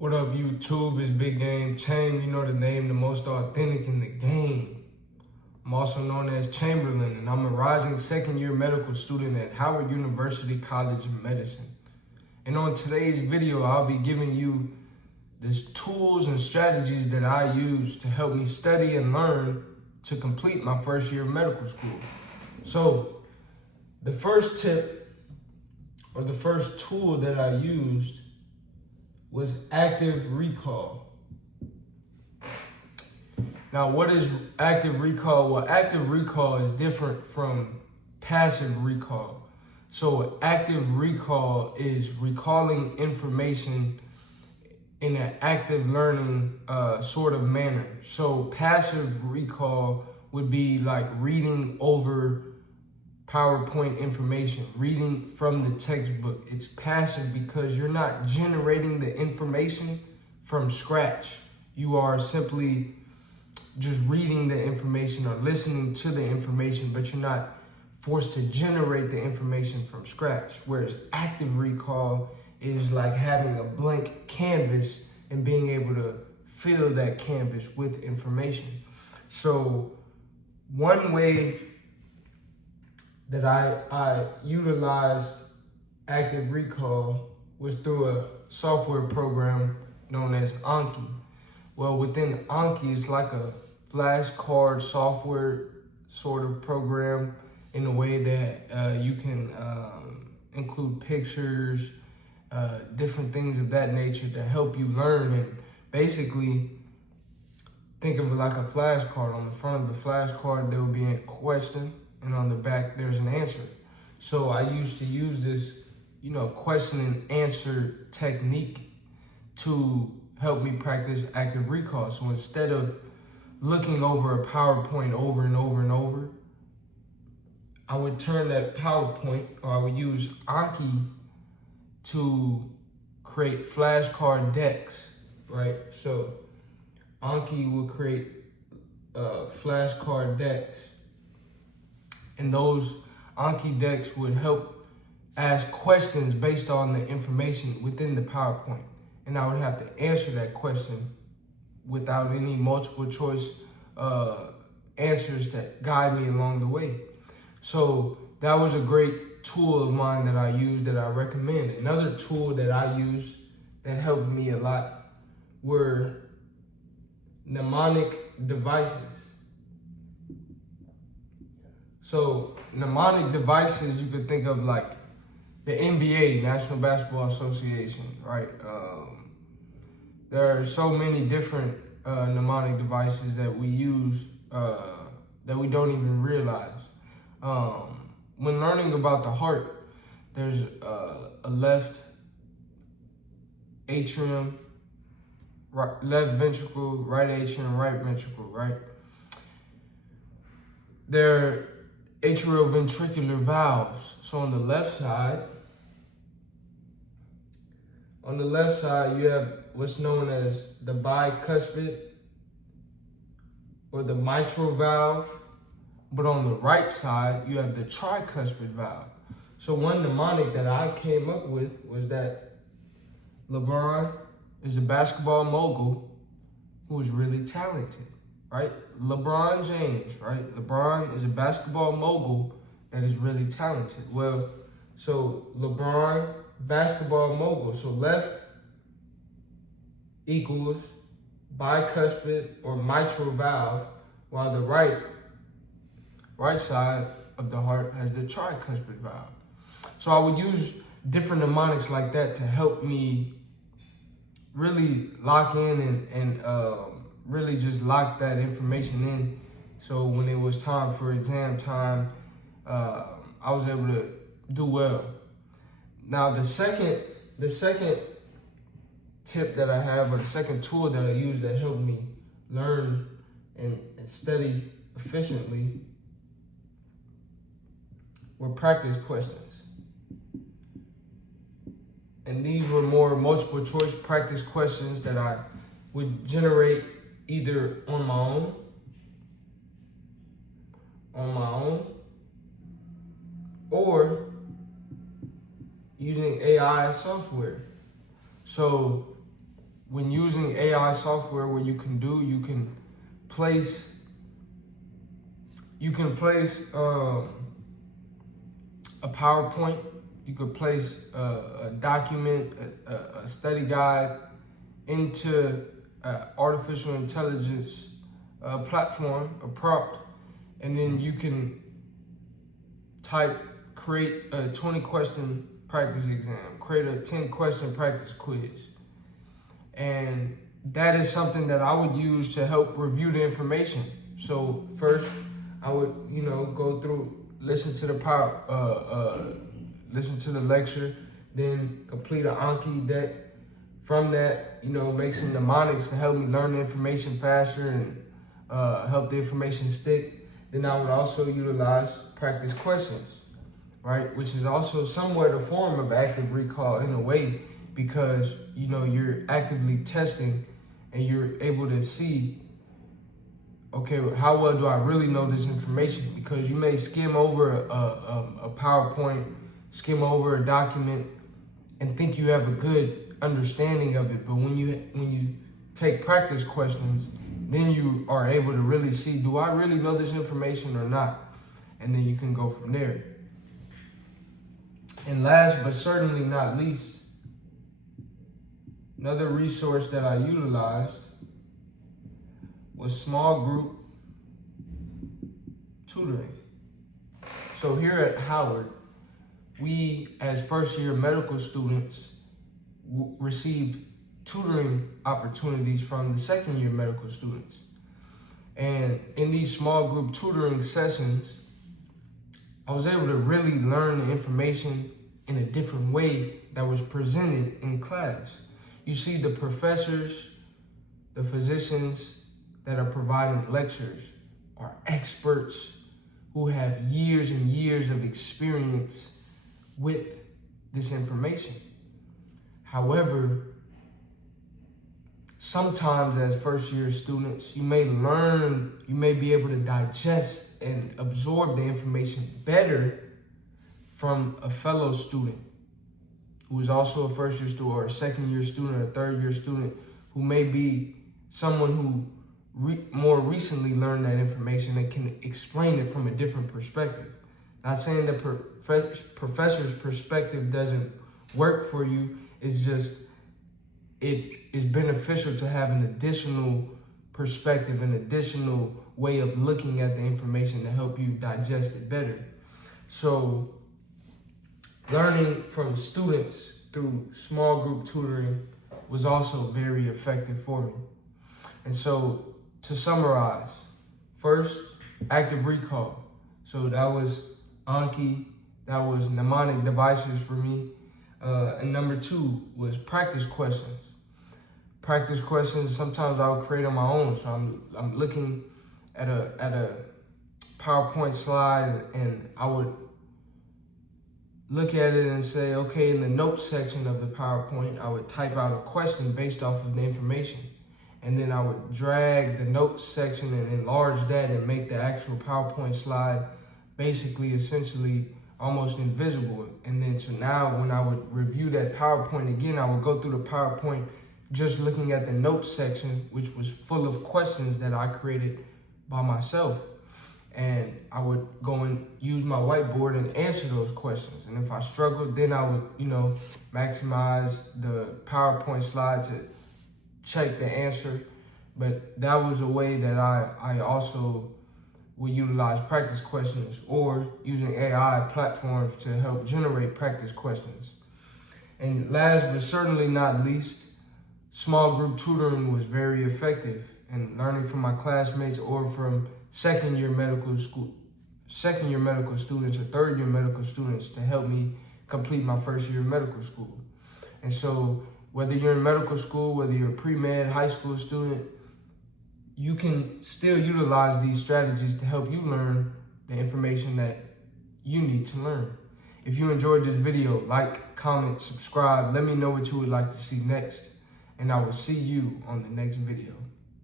What up, YouTube? It's BigGameCham. You know the name, the most authentic in the game. I'm also known as Chamberlain, and I'm a rising second-year medical student at Howard University College of Medicine. And on today's video, I'll be giving you the tools and strategies that I use to help me study and learn to complete my first year of medical school. So, the first tip, or the first tool that I used was active recall. Now, what is active recall? Well, active recall is different from passive recall. So active recall is recalling information in an active learning sort of manner. So passive recall would be like reading over PowerPoint information, reading from the textbook. It's passive because you're not generating the information from scratch. You are simply just reading the information or listening to the information, but you're not forced to generate the information from scratch. Whereas active recall is like having a blank canvas and being able to fill that canvas with information. So one way that I utilized active recall was through a software program known as Anki. Well, within Anki, it's like a flashcard software sort of program in a way that you can include pictures, different things of that nature to help you learn. And basically, think of it like a flashcard. On the front of the flashcard, there will be a question, and on the back, there's an answer. So I used to use this, question and answer technique to help me practice active recall. So instead of looking over a PowerPoint over and over and over, I would turn that PowerPoint, or I would use Anki to create flashcard decks, right? So Anki will create flashcard decks, and those Anki decks would help ask questions based on the information within the PowerPoint. And I would have to answer that question without any multiple choice answers that guide me along the way. So that was a great tool of mine that I use, that I recommend. Another tool that I used that helped me a lot were mnemonic devices. So mnemonic devices, you could think of like the NBA, National Basketball Association, right? There are so many different mnemonic devices that we use that we don't even realize. When learning about the heart, there's a left atrium, left ventricle, right atrium, right ventricle, right? They're atrioventricular valves. So on the left side, you have what's known as the bicuspid or the mitral valve. But on the right side, you have the tricuspid valve. So one mnemonic that I came up with was that LeBron is a basketball mogul who is really talented, right? LeBron James, right? LeBron is a basketball mogul that is really talented. Well, so LeBron, basketball mogul. So left equals bicuspid or mitral valve, while the right side of the heart has the tricuspid valve. So I would use different mnemonics like that to help me really lock in and really just lock that information in. So when it was time for exam time, I was able to do well. Now the second tip that I have, or the second tool that I use that helped me learn and study efficiently, were practice questions. And these were more multiple choice practice questions that I would generate either on my own, or using AI software. So when using AI software, what you can do, you can place a PowerPoint, you could place a document, a study guide into artificial intelligence platform, a prompt, and then you can create a 20-question practice exam, create a 10-question practice quiz. And that is something that I would use to help review the information. So first, I would, go through, listen to the lecture, then complete an Anki deck. From that, make some mnemonics to help me learn the information faster and help the information stick. Then I would also utilize practice questions, right? Which is also somewhat a form of active recall in a way, because, you're actively testing and you're able to see, okay, how well do I really know this information? Because you may skim over a PowerPoint, skim over a document, and think you have a good understanding of it. But when you take practice questions, then you are able to really see, do I really know this information or not? And then you can go from there. And last but certainly not least, another resource that I utilized was small group tutoring. So here at Howard, we as first-year medical students received tutoring opportunities from the second-year medical students. And in these small group tutoring sessions, I was able to really learn the information in a different way that was presented in class. You see, the professors, the physicians that are providing lectures are experts who have years and years of experience with this information. However, sometimes as first-year students, you may be able to digest and absorb the information better from a fellow student who is also a first-year student, or a second-year student, or a third-year student, who may be someone who more recently learned that information and can explain it from a different perspective. Not saying the professor's perspective doesn't work for you, it's just it is beneficial to have an additional perspective, an additional way of looking at the information to help you digest it better. So learning from students through small group tutoring was also very effective for me. And so to summarize, first, active recall. So that was Anki, that was mnemonic devices for me. And number two was practice questions. Practice questions, sometimes I would create on my own. So I'm looking at a PowerPoint slide, and I would look at it and say, okay, in the notes section of the PowerPoint, I would type out a question based off of the information. And then I would drag the notes section and enlarge that and make the actual PowerPoint slide essentially almost invisible. And then so now when I would review that PowerPoint again, I would go through the PowerPoint just looking at the notes section, which was full of questions that I created by myself. And I would go and use my whiteboard and answer those questions. And if I struggled, then I would, maximize the PowerPoint slide to check the answer. But that was a way that I also would utilize practice questions, or using AI platforms to help generate practice questions. And last but certainly not least, small group tutoring was very effective in learning from my classmates or from second-year medical students or third-year medical students to help me complete my first year of medical school. And so whether you're in medical school, whether you're a pre-med, high school student, you can still utilize these strategies to help you learn the information that you need to learn. If you enjoyed this video, like, comment, subscribe. Let me know what you would like to see next, and I will see you on the next video.